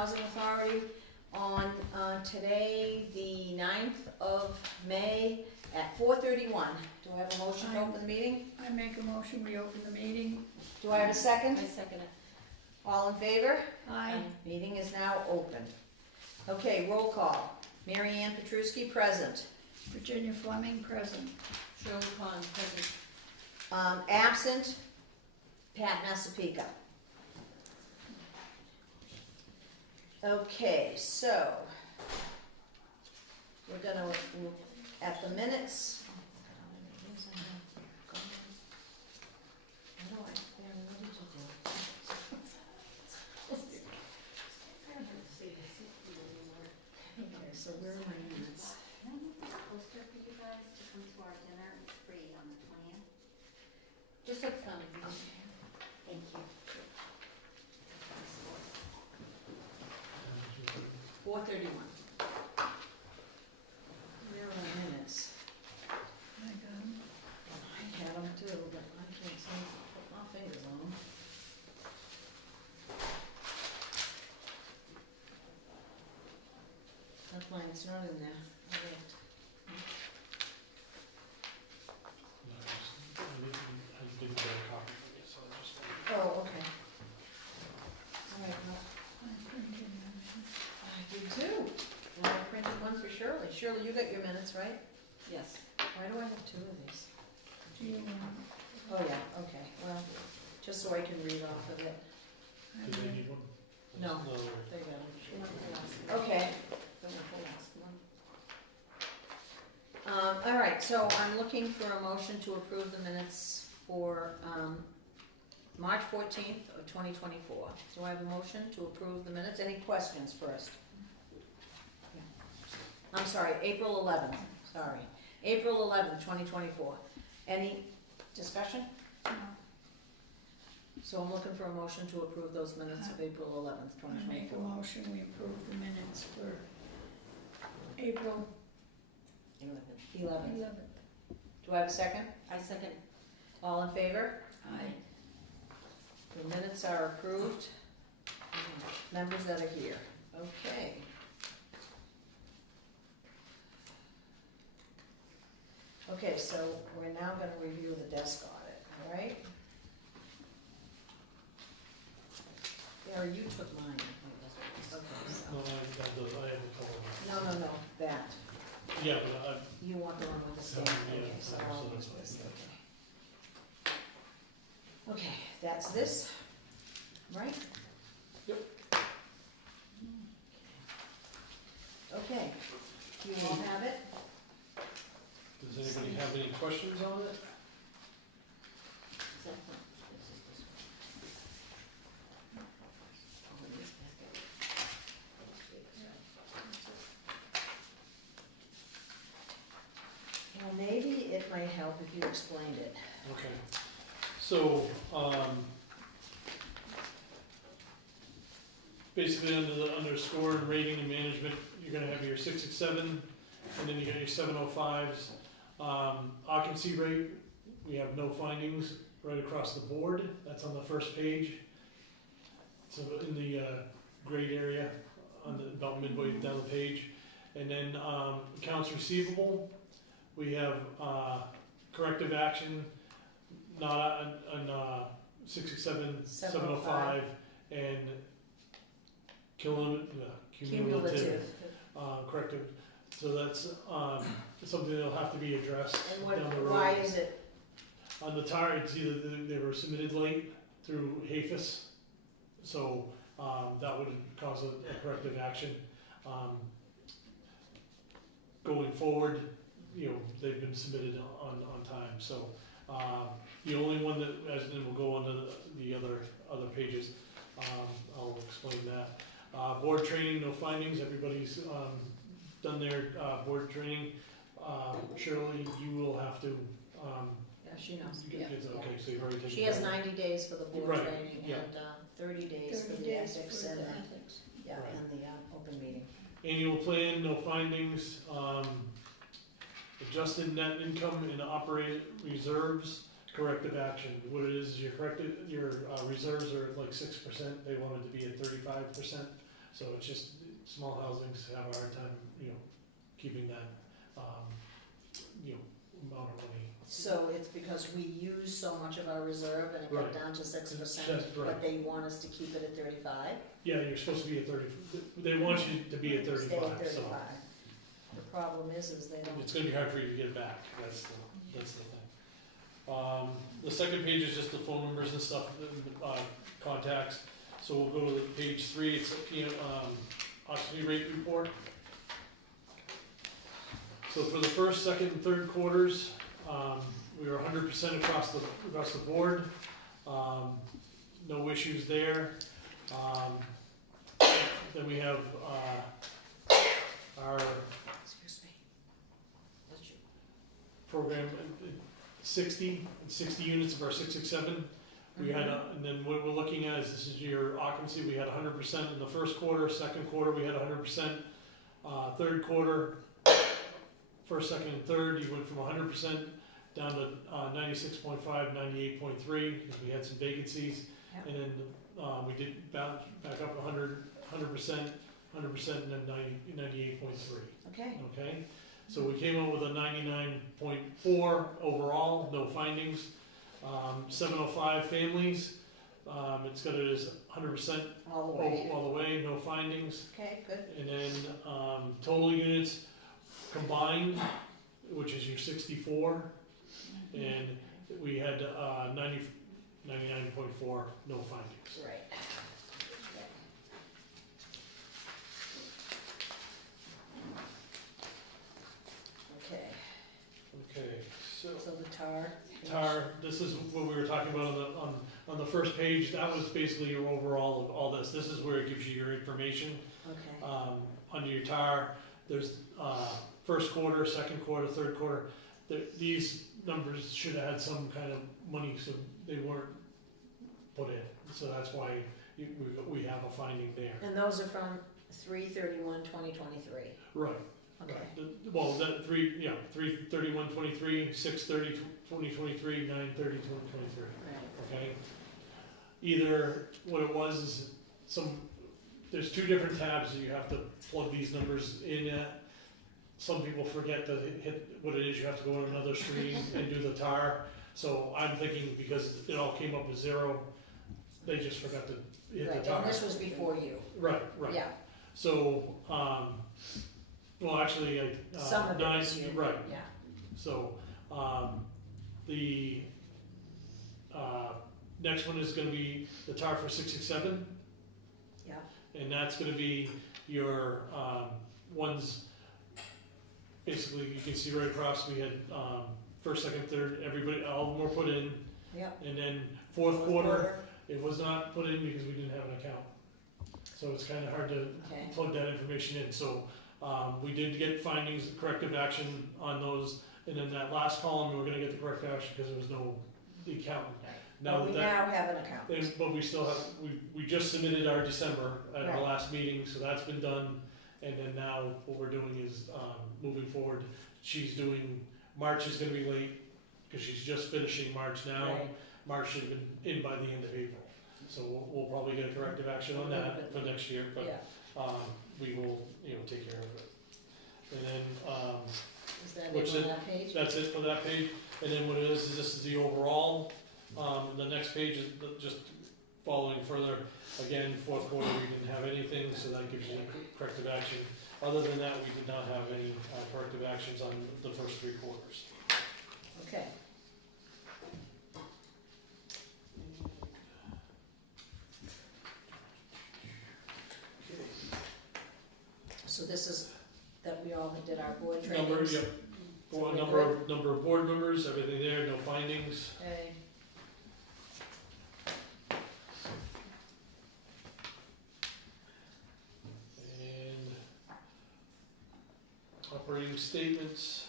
Housing Authority on today, the 9th of May at 4:31. Do I have a motion to open the meeting? I make a motion, we open the meeting. Do I have a second? I second it. All in favor? Aye. Meeting is now open. Okay, roll call. Mary Ann Petruski, present. Virginia Fleming, present. Shirley Pond, present. Absent, Pat Nasapika. Okay, so we're gonna look at the minutes. Okay, so where are my minutes? Can I make a poster for you guys to come to our dinner? It's free on the 20th. Just like Tom. Thank you. 4:31. Where are my minutes? I got 'em. I had them too, but I can't seem to put my fingers on them. That's why it's not in there. I looked. I didn't get a copy from you, so I just. Oh, okay. All right, well, I printed them. I did too. And I printed one for Shirley. Shirley, you got your minutes, right? Yes. Why do I have two of these? Do you want? Oh, yeah, okay, well, just so I can read off of it. Did they need one? No. No. They got it. She went the last one. Okay. She went the last one. All right, so I'm looking for a motion to approve the minutes for March 14th of 2024. Do I have a motion to approve the minutes? Any questions first? I'm sorry, April 11th, sorry. April 11th, 2024. Any discussion? No. So I'm looking for a motion to approve those minutes of April 11th, I make a 2024. motion, we approve the minutes for April 11th. 11th. Do I have a second? I second. All in favor? Aye. The minutes are approved. Members that are here. Okay. Okay, so we're now gonna review the desk audit, all right? Gary, you took mine. Okay, No, so, I have a color. no, that. Yeah, but You want the one with the stamp, Yeah, okay, so so I'll that's use this, fine. okay. Okay, that's this, right? Yep. Okay, you all have it? does anybody have any questions on it? Is that one? This is this one. Oh, in this packet. Well, maybe it might help if you explained it. Okay, so, basically under score and rating and management, you're gonna have your 667, and then you got your 705s. Occupancy rate, we have no findings right across the board, that's on the first page. So in the grade area, on the, about midway down the page. And then accounts receivable, we have corrective action, not on 667, 705, and cumulative corrective. So that's something that'll have to be addressed And down the road. why is it, On the tire, it's either they were submitted late through HAFIS, so that would cause a corrective action. Going forward, they've been submitted on time, so the only one that, as then will go on to the other pages, I'll explain that. Board training, no findings, everybody's done their board training. Shirley, you will have to, yeah, she knows. okay, so you've already taken. She has that. 90 days for the board Right, training yeah. and 30 days for 30 the days ethics for and, the ethics. yeah, Right. and the open meeting. Annual plan, no findings. Adjusted net income and operate reserves, corrective action. What it is, your reserves are at like 6%, they wanted to be at 35%. So it's just, small housings have a hard time, keeping that, amount of money. So it's because we use so much of our reserve and it got Right. down to 6%, That's right. but they want us to keep it at 35? Yeah, you're supposed to be at 30, they want you to be at Stay at 35, 35. so The problem is they don't, it's gonna be hard for you to get it back, that's the thing. The second page is just the phone numbers and stuff, contacts, so we'll go to page 3, it's a occupancy rate report. So for the first, second, and third quarters, we were 100% across the board. No issues there. Then we have our excuse me. That's you. program, 60 units of our 667. We had, and then what we're looking at is this is your occupancy. We had 100% in the first quarter. Second quarter, we had 100%. Third quarter, first, second, and third, you went from 100% down to 96.5, 98.3 because we had some vacancies. Yep. And then we did bounce back up 100%, 100%, and then 98.3. Okay, Okay, so we came up with a 99.4 overall, no findings. 705 families, it's got it as 100% all the way. all the way, no findings. Okay, good. And then total units combined, which is your 64, and we had 99.4, no findings. Right. Okay, Okay, so. so the tar. TAR, this is what we were talking about on the first page, that was basically your overall of all this. This is where it gives you your information. Okay, Under your TAR, there's first quarter, second quarter, third quarter. These numbers should have had some kind of money, so they weren't put in. So that's why we have a finding there. and those are from 3/31/2023. Right. Okay, Right. Well, that 3/31/23, 6/30/2023, 9/30/2023. right, Okay? Either what it was is there's two different tabs that you have to plug these numbers in at. Some people forget to hit what it is, you have to go on another screen and do the TAR. So I'm thinking because it all came up as 0, they just forgot to hit right, the TAR. and this was before you. Right, right. Yeah, So, well, actually, some of it nine, was you. right. Yeah, So, the next one is gonna be the TAR for 667, yeah, and that's gonna be your ones, basically, you can see right across, we had first, second, third, everybody, all of them were put in, yeah. and then fourth quarter, it was not put in because we didn't have an account. So it's kinda hard to Okay, plug that information in, so, we did get findings, corrective action on those, and then that last column, we were gonna get the corrective action because there was no, the accountant. Now well, we that, now have an account. but we still have, we just submitted our December at our Right. last meeting, so that's been done, and then now what we're doing is, moving forward, she's doing, March is gonna be late, cause she's just finishing March now. Right, March should have been in by the end of April, so we'll probably get a corrective action on that for next year, but yeah, we will, take care of it. And then, is that which it on is- that page? that's it for that page, and then what it is this is the overall, the next page is just following further, again, fourth quarter, we didn't have anything, so that gives you corrective action. Other than that, we did not have any corrective actions on the first 3 quarters. Okay, so this is, that we all did our board trainings? Number, yep, So we number of board members, everything there, no findings. Okay, And operating statements,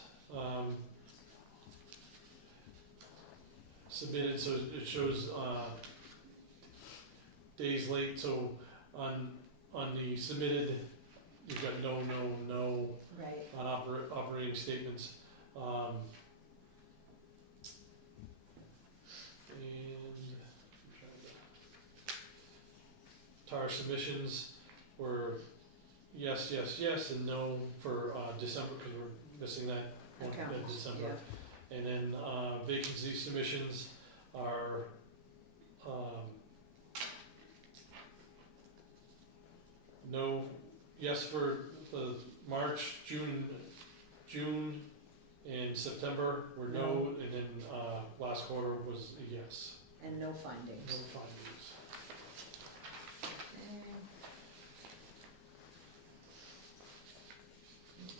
submitted, so it shows, days late, so on the submitted, you've got no right, on operating statements. And I'm trying to- TAR submissions, were yes, yes, yes, and no for December, because we're missing that one in Accounts, December. yeah. And then vacancy submissions are no, yes for the March, June and September were no, and then last quarter was a yes. And no No findings. findings.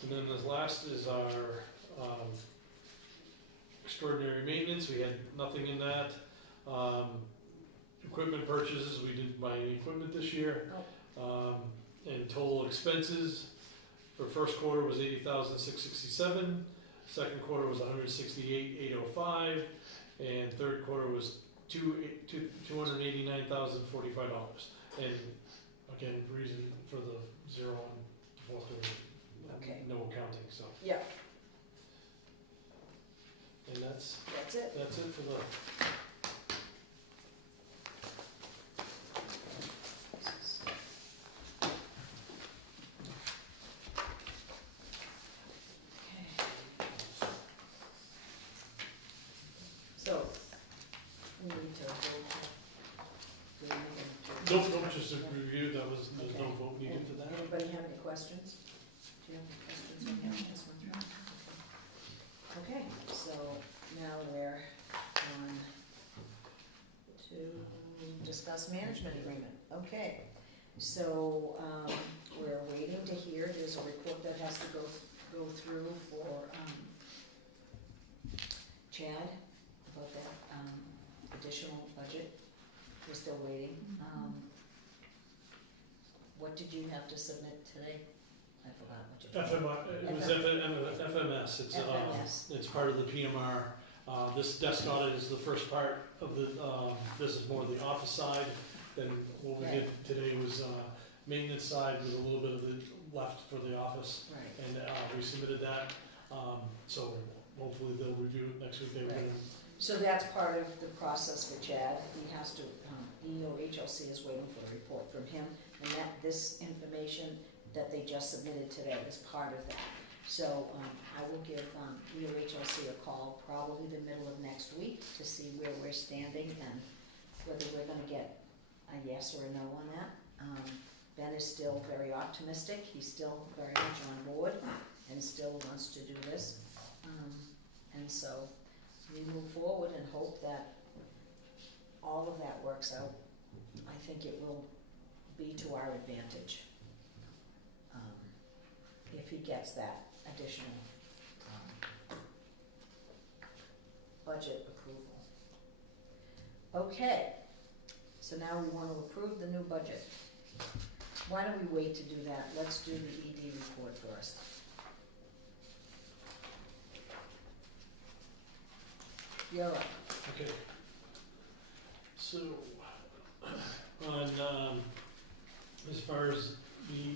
And then the last is our extraordinary maintenance. We had nothing in that. Equipment purchases, we didn't buy any equipment this year. And total expenses for first quarter was $80,667. Second quarter was $168,805, and third quarter was $289,045. And again, reason for the zero on the fourth quarter, Okay. no accounting. So Yeah, and that's it. for the. So, we need to vote. Do we need to- Don't just review. There's no Okay. vote needed for that. Anybody have any questions? Do you have any questions on this one? Okay, so now we're on to discuss management agreement. Okay, so, we're waiting to hear, there's a report that has to go through for, Chad about that, additional budget. We're still waiting. What did you have to submit today? I forgot what you. It was FMS. It's FMS. it's part of the PMR. This desk audit is the first part of the. This is more the office side. Then what we did today was maintenance side with a little bit of the left for the office, Right, and we submitted that. So hopefully they'll review it next week. They were Right. gonna- so that's part of the process for Chad. He has to, HLC is waiting for a report from him, and this information that they just submitted today is part of that. So, I will give, HLC a call probably the middle of next week to see where we're standing and whether we're gonna get a yes or a no on that. Ben is still very optimistic. He's still very much on board and still wants to do this. And so we move forward and hope that all of that works out. I think it will be to our advantage, if he gets that additional, budget approval. Okay, so now we want to approve the new budget. Why don't we wait to do that? Let's do the ED report first. You're up. Okay. So, on, as far as the,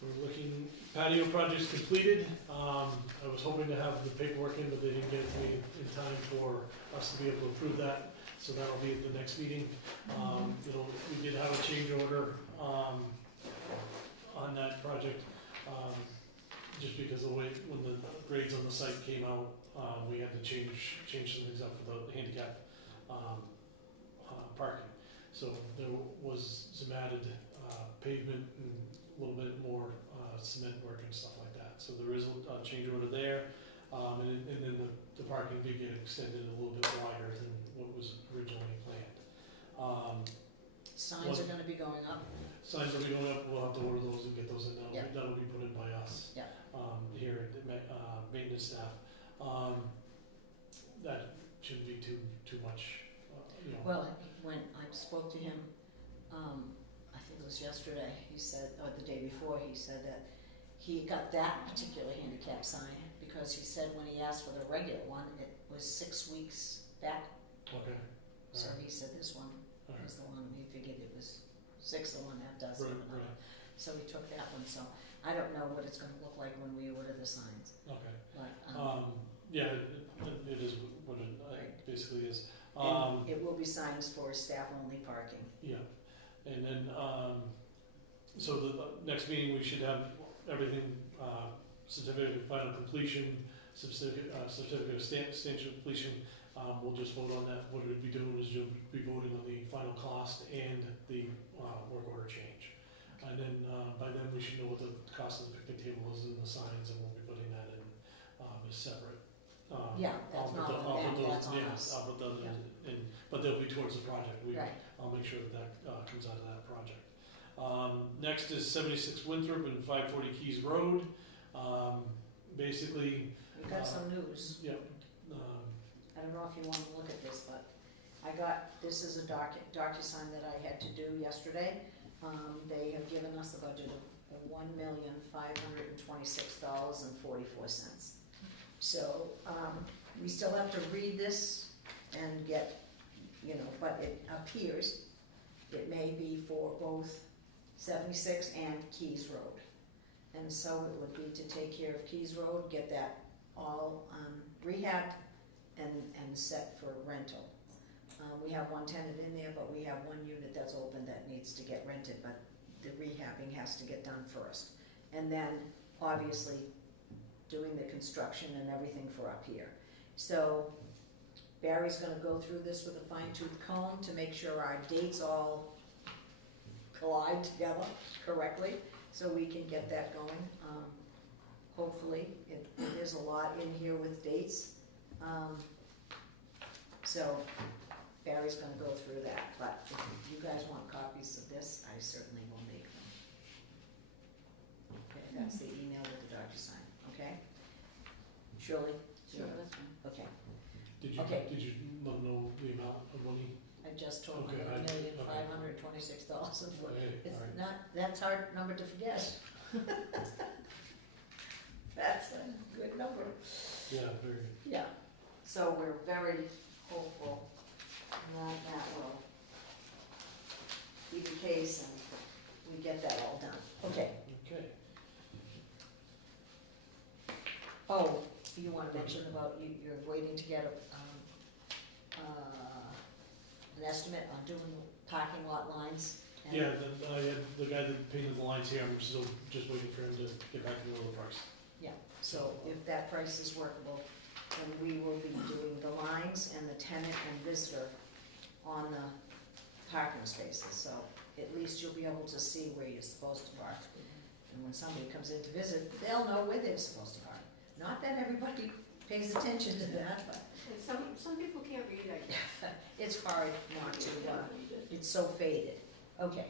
we're looking, patio project's completed. I was hoping to have the paperwork in, but they didn't get it to me in time for us to be able to approve that, so that'll be at the next meeting. We did have a change order, on that project, just because of the way, when the grades on the site came out, we had to change some things up for the handicap, parking. So there was some added, pavement and a little bit more, cement work and stuff like that. So there is a change order there, and then the parking did get extended a little bit wider than what was originally planned. Signs are gonna be going up. Signs will be going up, we'll have to order those and get those in, Yeah. that'll be put in by us. Yeah. Here at the maintenance staff. That shouldn't be too much, Well, when I spoke to him, I think it was yesterday, he said, or the day before, he said that he got that particular handicap sign because he said when he asked for the regular one, it was 6 weeks back. Okay. So Alright. he said this one Alright. was the one, he figured it was 6 or 1/2 dozen. Right, or whatever. right, So he took that one, so I don't know what it's gonna look like when we order the signs, okay. but, Yeah, it is what it Right. basically is. and it will be signs for staff-only parking. Yeah, and then, so the next meeting, we should have everything, certificate of final completion, certificate of substantial completion. We'll just vote on that. What we'll be doing is you'll be voting on the final cost and the, work order change. And then, by then, we should know what the cost of the picnic table is and the signs, and we'll be putting that in, as separate. Yeah, that's I'll not put the- on I'll them, put those- that's on yeah, us. I'll put those Yeah. in, but they'll be towards the project. Right, I'll make sure that comes out of that project. Next is 76 Winthrop and 540 Keys Road. Basically, we got some news. yeah, I don't know if you wanna look at this, but this is a DocuSign that I had to do yesterday. They have given us a budget of $1,526.44. So, we still have to read this and get, but it appears it may be for both 76 and Keys Road. And so it would be to take care of Keys Road, get that all rehabbed and set for rental. We have one tenant in there, but we have one unit that's open that needs to get rented, but the rehabbing has to get done first. And then, obviously, doing the construction and everything for up here. So Barry's gonna go through this with a fine tooth comb to make sure our dates all collide together correctly, so we can get that going. Hopefully, it is a lot in here with dates. So Barry's gonna go through that, but if you guys want copies of this, I certainly will make them. Okay, that's the email with the DocuSign, okay? Shirley? Sure, that's fine. Okay, did Okay. you know the amount of money? I just told you Okay, $1,526 and Okay, it's all right. not, that's a hard number to forget. That's a good number. Yeah, very. Yeah, so we're very hopeful that will be the case and we get that all done. Okay, Okay. oh, you wanna mention about you're waiting to get an estimate on doing parking lot lines? and- Yeah, the guy that painted the lines here, I'm still just waiting for him to get back to me with the price. So if that price is workable, then we will be doing the lines and the tenant and visitor on the parking spaces. So at least you'll be able to see where you're supposed to park. And when somebody comes in to visit, they'll know where they're supposed to park. Not that everybody pays attention to that, but And some people can't read, I guess. it's hard not to, it's so faded. Okay.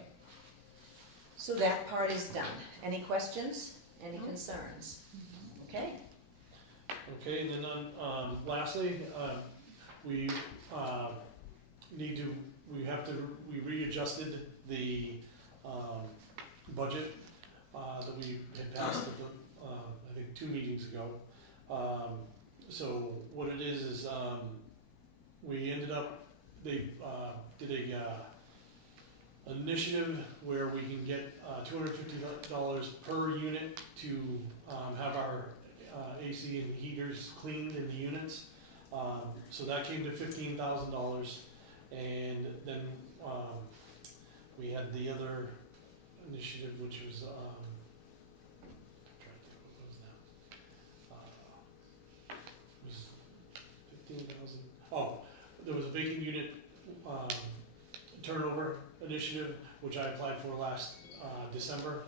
So that part is done. Any questions? Any concerns? Okay? Okay, and then lastly, we we readjusted the budget that we had passed at the, I think 2 meetings ago. So what it is we ended up, they did a initiative where we can get $250 per unit to have our AC and heaters cleaned in the units. So that came to $15,000, and then we had the other initiative, which was trying to think, what was that? It was 15,000. Oh, there was a vacant unit turnover initiative, which I applied for last December,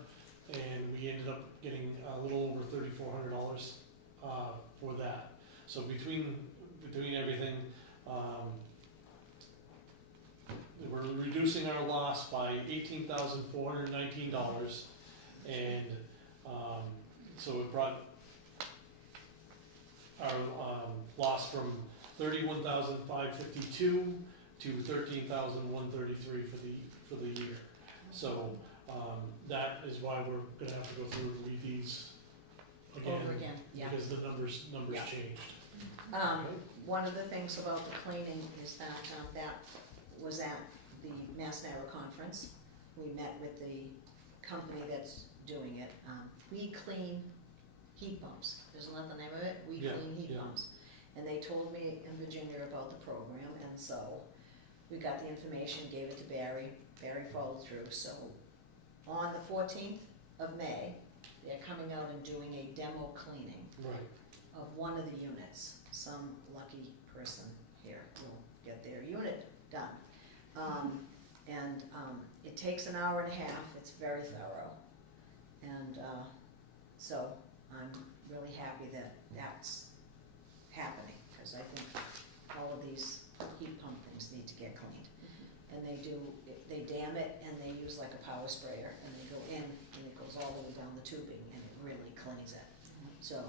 and we ended up getting a little over $3,400 for that. So between everything, we're reducing our loss by $18,419, and so it brought our loss from $31,552 to $13,133 for the year. So that is why we're gonna have to go through and read these Over again, yeah. because the numbers Yeah. changed. One of the things about the cleaning is that that was at the Mass Narrow Conference. We met with the company that's doing it. We clean heat pumps. Isn't that the name of it? We Yeah, clean heat yeah. pumps. And they told me in Virginia about the program, and so we got the information, gave it to Barry. Barry followed through. So on the 14th of May, they're coming out and doing a demo cleaning Right. of one of the units. Some lucky person here will get their unit done. It takes an hour and a half, it's very thorough. And so I'm really happy that that's happening, because I think all of these heat pump things need to get cleaned. And they dam it and they use like a power sprayer and they go in and it goes all the way down the tubing and it really cleans it. So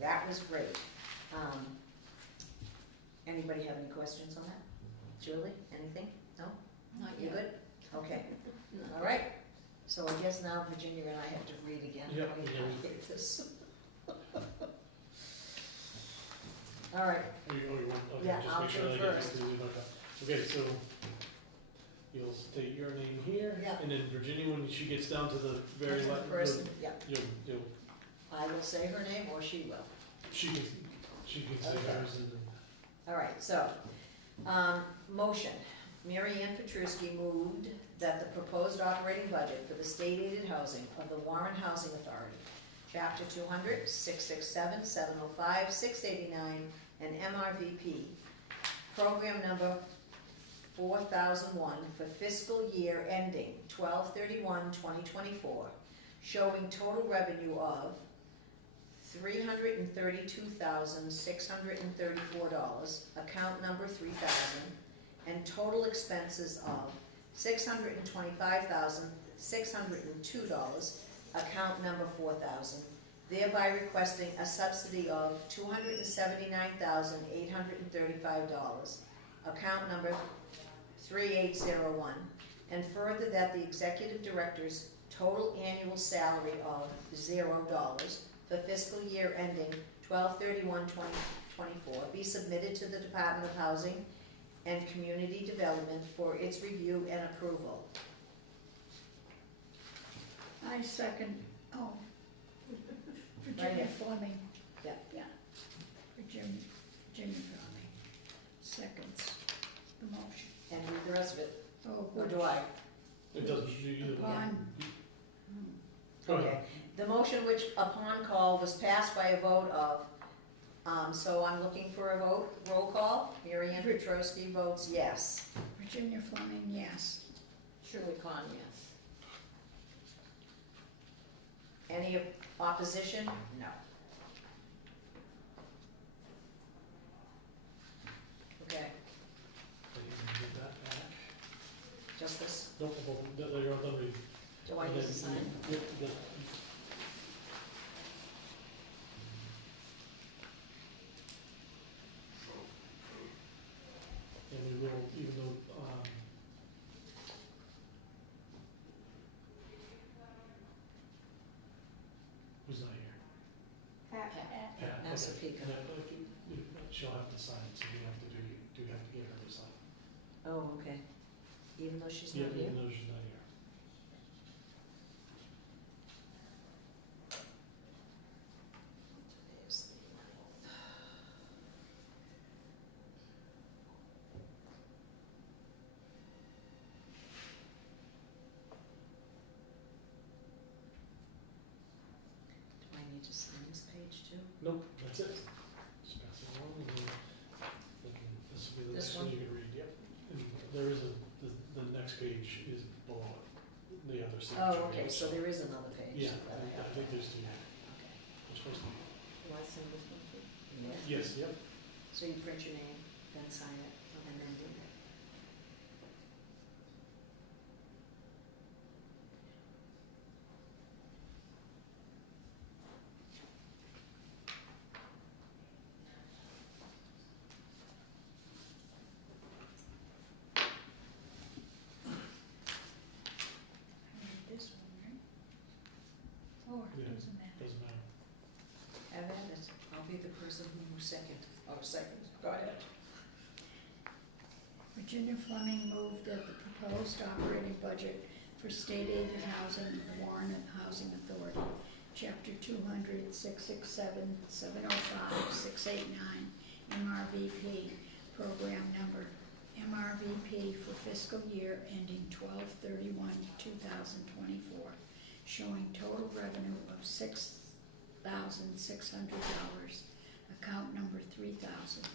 that was great. Anybody have any questions on that? Julie, anything? No? Not You yet. good? Okay, No. all right. So I guess now Virginia and I have to read again. Yeah, how yeah, we- I did this. All right, Oh, you want, okay, Yeah, just I'll make sure do that I get first. this. Okay, so you'll state your name here. Yeah. And then Virginia, when she gets down to the very that's the last, person, yeah. you'll, I will say her name or she will. she can say Okay. hers and then. All right, so, motion. Mary Ann Petruski moved that the proposed operating budget for the state aided housing of the Warren Housing Authority, Chapter 200, 667, 705, 689, and MRVP, program number 4001 for fiscal year ending 12/31/2024, showing total revenue of $332,634, account number 3000, and total expenses of $625,602, account number 4000, thereby requesting a subsidy of $279,835, account number 3801, and further that the executive director's total annual salary of $0 for fiscal year ending 12/31/2024 be submitted to the Department of Housing and Community Development for its review and approval. I second, Right Virginia here. Fleming. Yeah. Yeah, Virginia Fleming seconds the motion. And read the rest of it, Oh, or good. do I? It doesn't do either. Upon, Go ahead. Okay. The motion which upon call was passed by a vote of, so I'm looking for a vote, roll call. Mary Ann Petrosky votes yes. Virginia Fleming, yes. Shirley Con, yes. Any opposition? No. Okay, So you can do that, just this, Nope, you're all done reading. do I need to sign? Yep, yep. And we will, even though, who's not here? Pat, Pat, That's okay. a Pika. Yeah, but she'll have to sign it, so we have to do have to get her to sign. Oh, okay. Even though she's Yeah, not here? even though she's not here. Today's the 9th. Do I need to sign this page too? Nope, that's it. Just pass it along and then this will be the This next one one? you can read, yep. And there is the next page is below it, the other signature. Oh, okay, page. so there is another page Yeah, that I I have. think there's two. Okay. We're supposed to be. Do I send this one too? Yes, yep. So you print your name, then sign it, and then do that. I read this one, right? Or Yeah. it doesn't matter. Doesn't matter. Have at it. I'll be the person who moves second. Oh, second, go ahead. Virginia Fleming moved that the proposed operating budget for state aided housing of the Warren Housing Authority, Chapter 200, 667, 705, 689, MRVP, program number MRVP for fiscal year ending 12/31/2024, showing total revenue of $6,600, account number 3,000,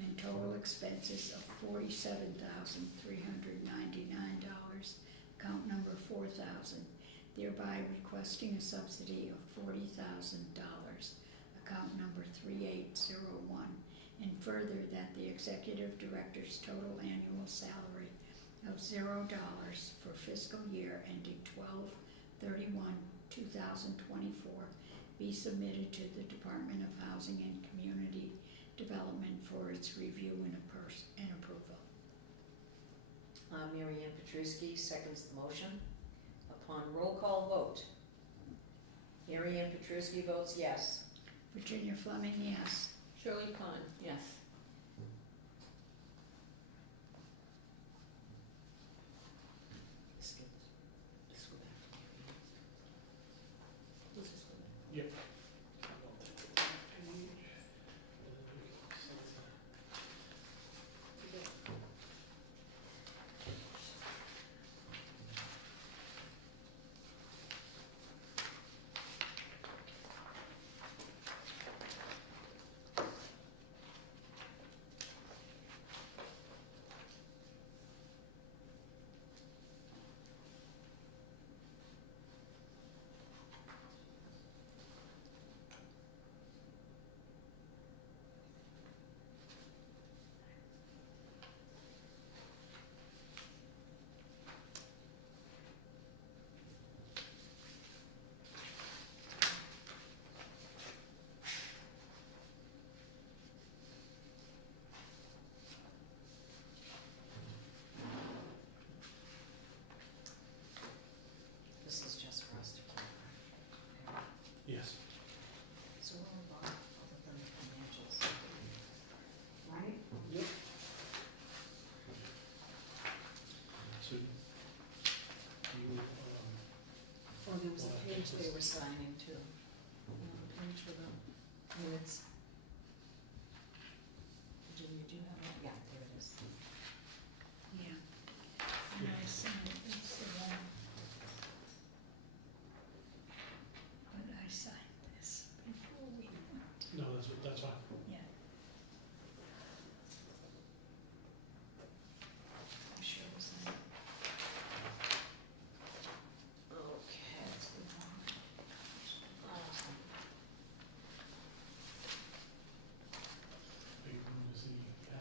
and total expenses of $47,399, account number 4,000, thereby requesting a subsidy of $40,000, account number 3801, and further that the executive director's total annual salary of $0 for fiscal year ending 12/31/2024 be submitted to the Department of Housing and Community Development for its review and approval. Mary Ann Petruski seconds the motion. Upon roll call vote, Mary Ann Petruski votes yes. Virginia Fleming, yes. Shirley Pond, yes. This go back to Mary Ann. Who's this go back? Yep. This is just for us to keep. Okay. Yes. So what about other than the financials? Right? Yep. So, you, Oh, there was a Well, page they this- were signing too. Page for the minutes. Virginia, do you have that? Yeah, there it is. Yeah. And I signed this, but I signed this before we went. no, that's fine. Yeah. I'm sure it was in. Okay. Let's move on. Big room to see, yeah.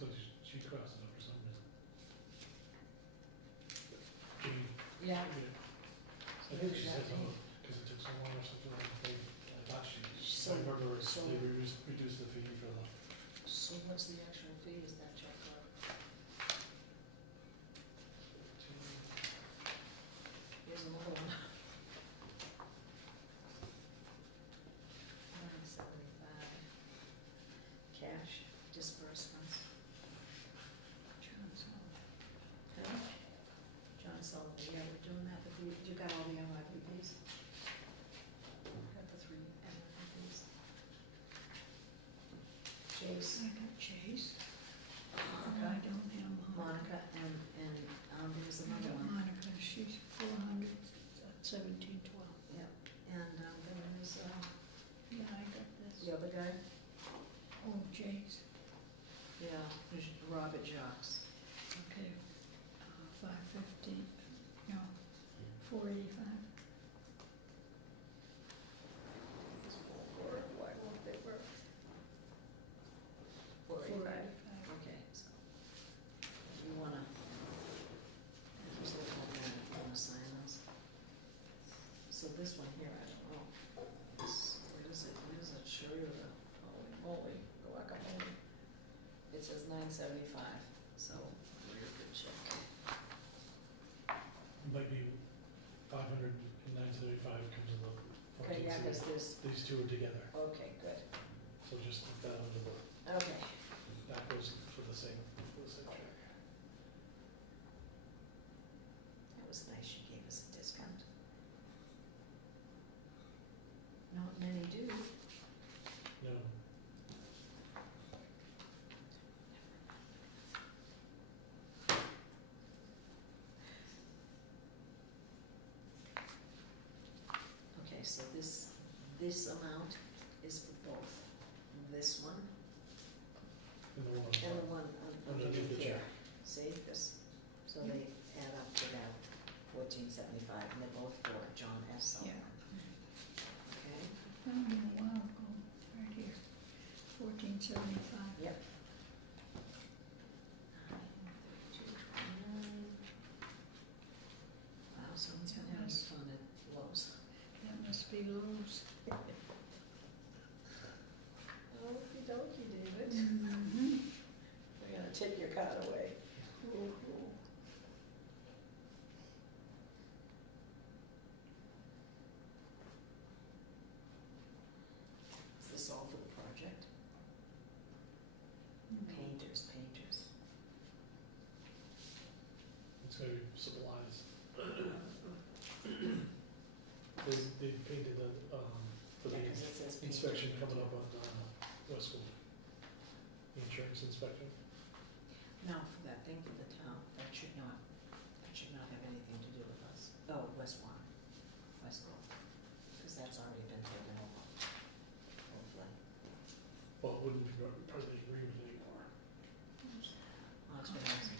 looks like she crossed it up for some reason. Jane, Yeah, I think she said something, because it took so long or something, like, I thought she, So- I remember so- they reduced the fee for the, so what's the actual fee, is that check out? Here's another one. $975. Cash disbursements. John Sullivan. Okay. John Sullivan, yeah, we're doing that, but you got all the MIPPs? Got the 3 MIPPs. Chase, I got Chase. Okay. I don't have Monica, and there's I another got one. Monica, she's 400, 1712. Yep, and then there's, Yeah, I got this. the other guy, Oh, Chase, yeah, there's Robert Jocks. okay, 550, no, 485. Why won't they work? 485. 485. Okay, so, if you wanna, just look at that, if you wanna sign those. So this one here, I don't know, this, where is it, Schroeder, holy moly, guacamole. It says 975, so, we're good check. might be 500 and 975 comes in the Okay, yeah, 'cause 14C. there's, These two are together, okay, good, so just put that under the, okay. that goes for the same check. That was nice, she gave us a discount. Not many do. No, Okay, so this amount is for both this one and the one on and the top. one Underneath underneath the here. check. See, this, so they add up to that 1475, and they're both for John S. Yeah. Sullivan. Okay? Found them a while ago, right here, 1475. Yep. 932.29. Wow, someone's been having Yes. fun at Lowe's. That must be Lowe's. Okey dokey, David. Mm-hmm. They're gonna take your card away. Is this all for the project? Painters. It's gonna be supplies. They painted the, for the Yeah, 'cause it says painter. inspection coming up on, West School. The insurance inspection. Now, for that thing for the town, that should not have anything to do with us. Oh, West School, because that's already been taken over, hopefully. Well, it wouldn't be part of the agreement anymore. Oxford Housing.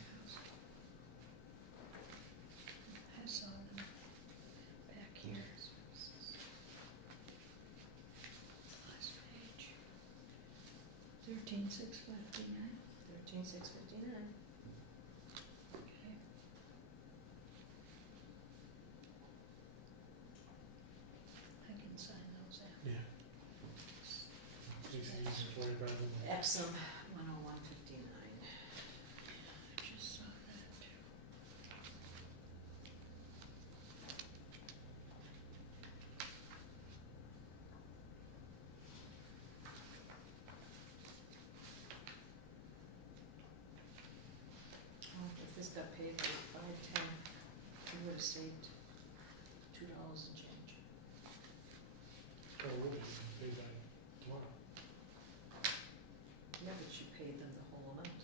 I saw them back here. Last page. 13659. 13659. Okay. I can sign those out. Yeah. Makes it easier for you rather than. Exum 10159. I just saw that too. Oh, if this got paid by 510, we would have saved $2 and change. Or would be paid by tomorrow. Yeah, but you paid them the whole amount.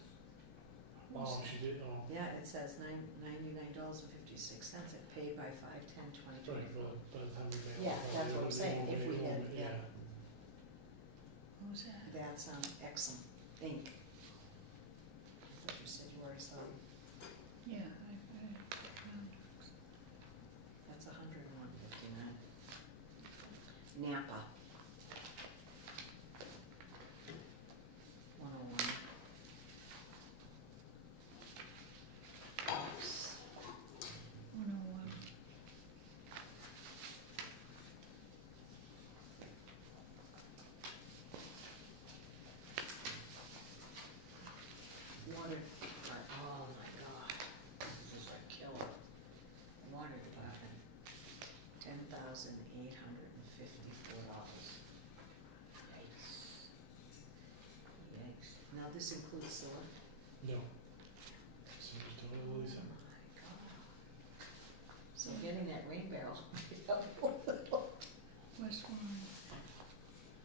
Oh, she did, oh, Yeah, it says $99.56, it paid by 5/10/2024. right, by the time we mail. Yeah, that's what I'm saying, if we had, Yeah. What was that? That's Exum Inc. I thought you said you already saw them. Yeah, I found it. That's 101.59. Napa. 101. this includes sewer? No. So just totally Oh separate. my God. So getting that rain barrel, West Warren.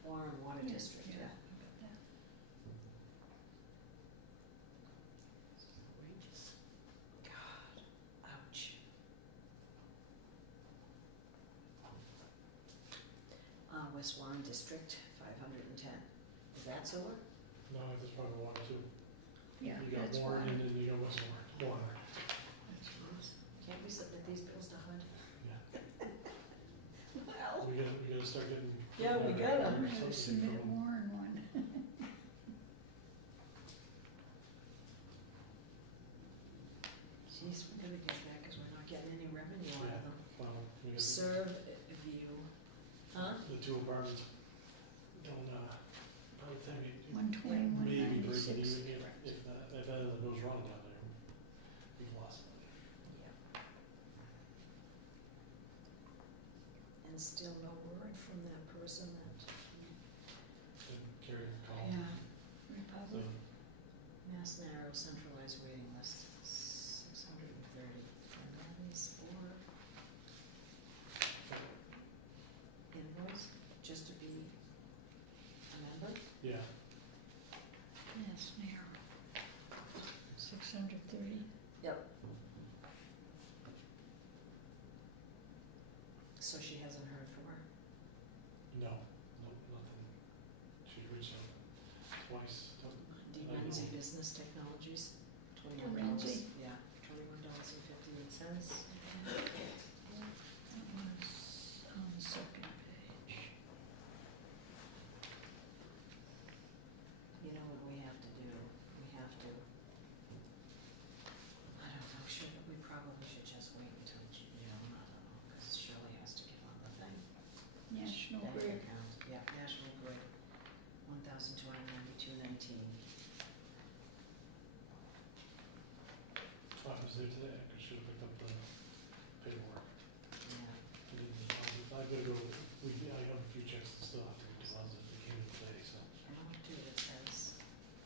Warren Water Yeah, District, yeah, yeah. I got that. Outrageous. God, ouch. West Warren District, 510. Is that sewer? No, that's probably water too. Yeah, You got that's Warren why. and then you got West Warren. Water. Can't we submit these bills to HUD? Yeah. Well. We gotta start getting. Yeah, we gotta. I'm gonna Something submit a from- Warren one. Geez, we gotta get that, cause we're not getting any revenue out of them. Well, we got Serve view, huh? the two apartments. Don't, by the time you 121, maybe break it 96. even, if that goes wrong down there, we've lost money. Yeah. And still no word from that person that, And carry the call. yeah, So, Republic. Mass Narrow centralized waiting list, 630. And that is for invoice, just to be a member? yeah, Yes, narrow. 630. Yep. So she hasn't heard from her? no, nothing. She reached out twice. DeRenzi Business Technologies, DeRenzi? $21, yeah, $21.58. That was on the second page. You know what we have to do? We have to, I don't know, we probably should just wait until, I don't know, because Shirley has to get on the thing. National Bank Grid. account, yeah, National Grid, 1,292.19. I was there today, I should have picked up the paperwork. Yeah, I gotta go, I have a few checks that still have to be deposited, they came in today, so. I know what too, it says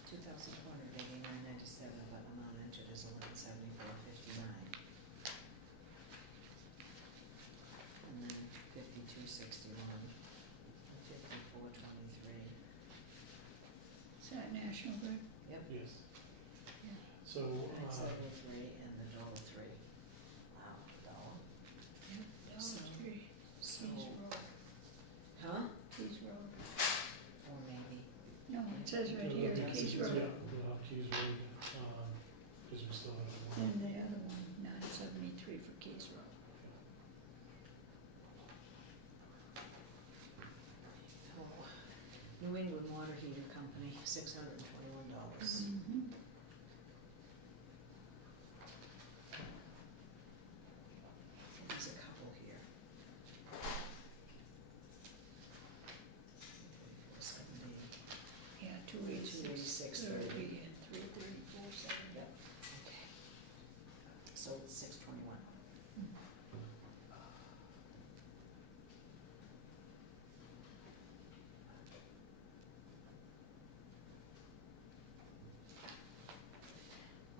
2,489.97, but amount entered is 1174.59. And then 52.61, and 54.23. Is that National Grid? Yep. Yes. Yeah. So, That's $7.03 and the $1.03. Wow, dollar. So- Three. So, Keys Road. huh? Keys Road. Or maybe, No, it says right here, Yeah, Keys Yeah, Road. Keys Road, because we still have one. And the other one, 973 for Keys Road. oh, New England Water Heater Company, $621. Mm-hmm. There's a couple here. 470. Yeah, 286, 286.30. 30, and 334, 70. Yep, okay. So it's 621.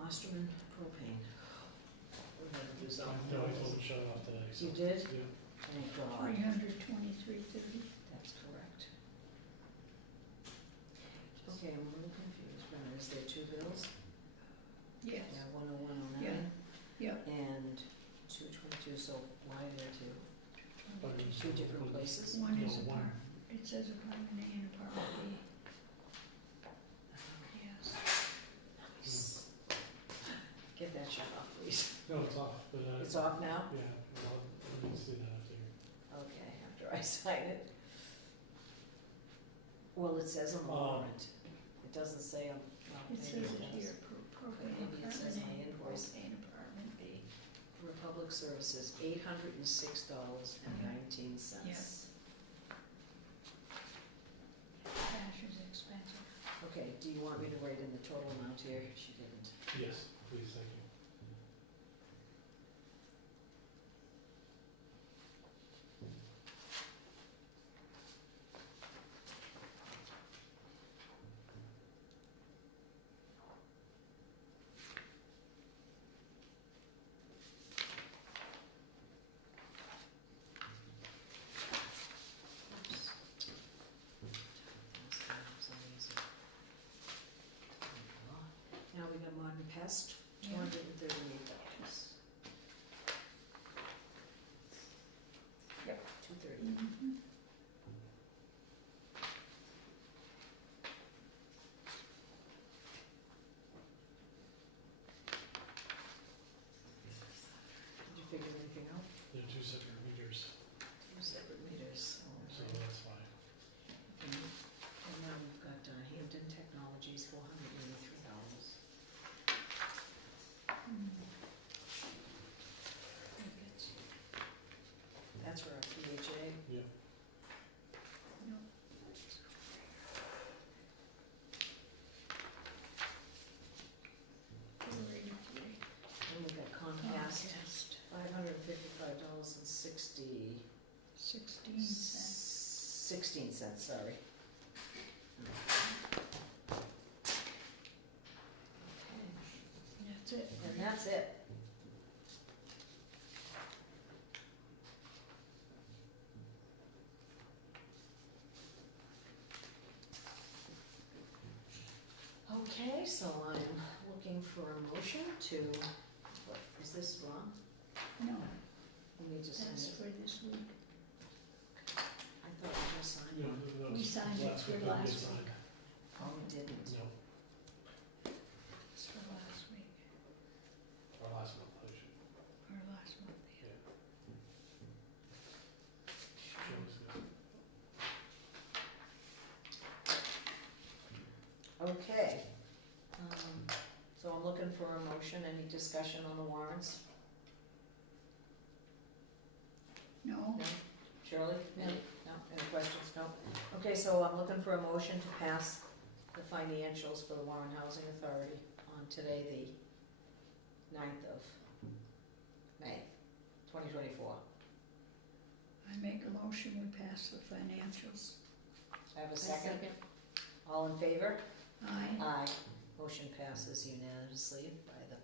Osterman propane. We gotta do something. No, I told him to shut it off today, so. You did? Yeah. Thank God. 323.30. That's correct. Okay, I'm a little confused. Now, is there two bills? Yes. Yeah, 10109. Yeah. Yep. And 222, so why are there two? But it's- Two different places? One is No, one. apartment, it says apartment A and apartment B. Yes. Nice. Get that shut off, please. No, it's off, but, It's off now? yeah, well, let me see that after. Okay, after I sign it. Well, it says on the warrant. It doesn't say on, well, It says maybe it it here, does. propane Maybe it says apartment on the A, invoice. propane apartment B. Republic Services, $806.19. Yes. Cash is expensive. Okay, do you want me to write in the total amount here? She didn't. Yes, please, thank you. Comcast, Yeah. $238. Yep, 238. Mhm. Did you figure anything out? They're two separate meters, Two separate meters. so that's fine. Okay. And now we've got Hampton Technologies, $483. That's for our PHA. Yeah. No. And we've got Comcast, Comcast, $555.60. 16 cents. 16 cents, sorry. That's it. And that's it. Okay, so I'm looking for a motion to, what, is this wrong? No, We need to sign that's it. for this week. I thought we just signed Yeah, one. that We was signed it last for week, that we last signed. week. Oh, we didn't. No, It's for last week, or last month, I should. or last month, yeah. Shows it. Okay. So I'm looking for a motion, any discussion on the warrants? No, No? Shirley? No? No? Any questions? No? Okay, so I'm looking for a motion to pass the financials for the Warren Housing Authority on today, the 9th of May, 2024. I make a motion, we pass the financials. Have a second? All in favor? Aye. Aye. Motion passes unanimously by the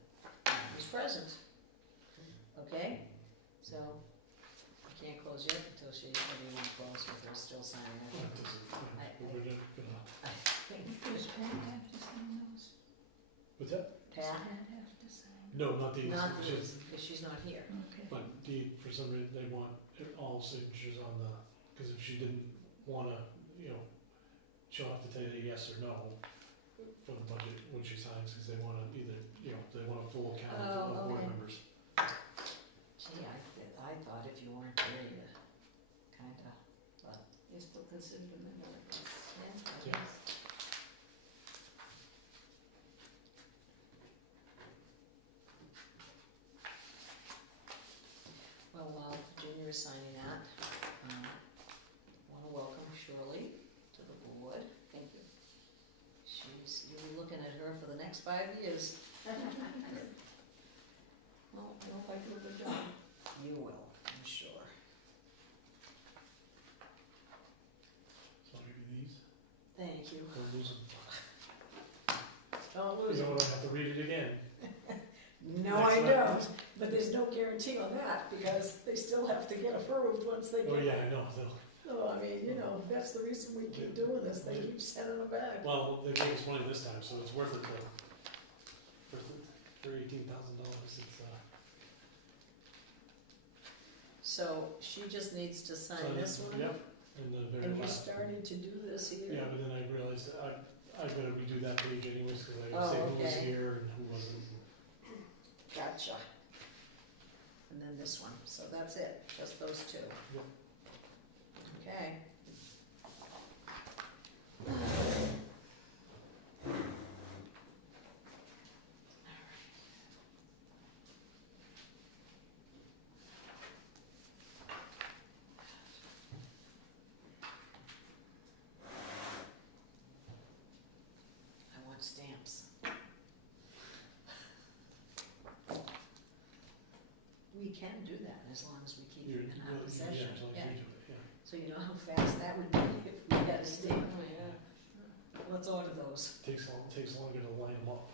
members present. Okay, so I can't close yet until she, maybe won't close if we're still signing Well, it. it doesn't, yeah, I- but we're gonna, I think Does Pat have to sign those? what's that? Does Pat, Pat have to sign? No, not these, not it's this, just, because she's not here. Okay. but for some reason, they want all signatures on the, cause if she didn't wanna, you know, she'll have to tell you yes or no for the budget when she signs, cause they wanna either, you know, they want a full count Oh, of board okay. members. Gee, I thought if you weren't there, you kinda, but, You're still considered a member, I guess. yeah, I Yeah. guess. Well, while Virginia is signing that, wanna welcome Shirley to the board. Thank you. You'll be looking at her for the next 5 years. Well, I hope I do a good job. You will, I'm sure. So I'll give you these, Thank you. don't lose them. Don't You lose know it. what, I have to read it again. No, Next I one. don't, but there's no guarantee on that, because they still have to get approved once they Oh, get. yeah, I know, so, So, I mean, you know, that's the reason we keep doing this, they keep sending them back. well, they gave us money this time, so it's worth it for $18,000, it's, So, she just needs to sign this one? Yep, and the very And you're last. starting to do this here? Yeah, but then I realized that I better redo that page anyways, cause I Oh, say who was okay. here and who wasn't. Gotcha. And then this one, so that's it, just those two. Yep. Okay. I want stamps. We can do that as long as we keep You're, it in our yeah, possession, as long as yeah. you do it, yeah. So you know how fast that would be if we had a stamp. Oh, yeah. Let's order those. Takes longer to line them up.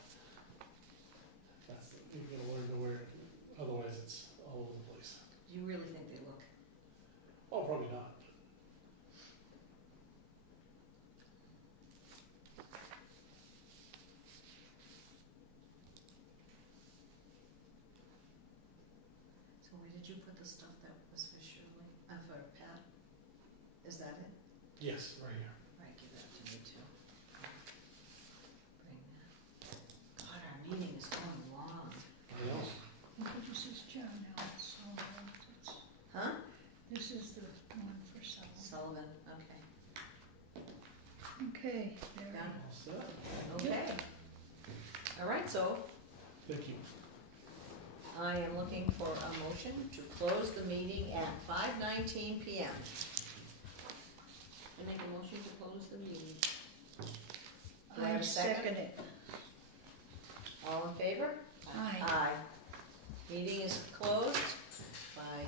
That's, you gotta learn to wear, otherwise it's all over the place. Do you really think they look? Oh, probably not. Did you put the stuff that was for Shirley, for Pat? Is that it? Yes, right here. Right, give that to me too. Bring that. God, our meeting is going long. Anything else? This is John Allen Sullivan. Huh? This is the one for Sullivan. Sullivan, okay. Okay, there. Done? All set. Okay. All right, so Thank you. I am looking for a motion to close the meeting at 5:19 PM. I make a motion to close the meeting. Do I have a second? it. All in favor? Aye. Aye. Meeting is closed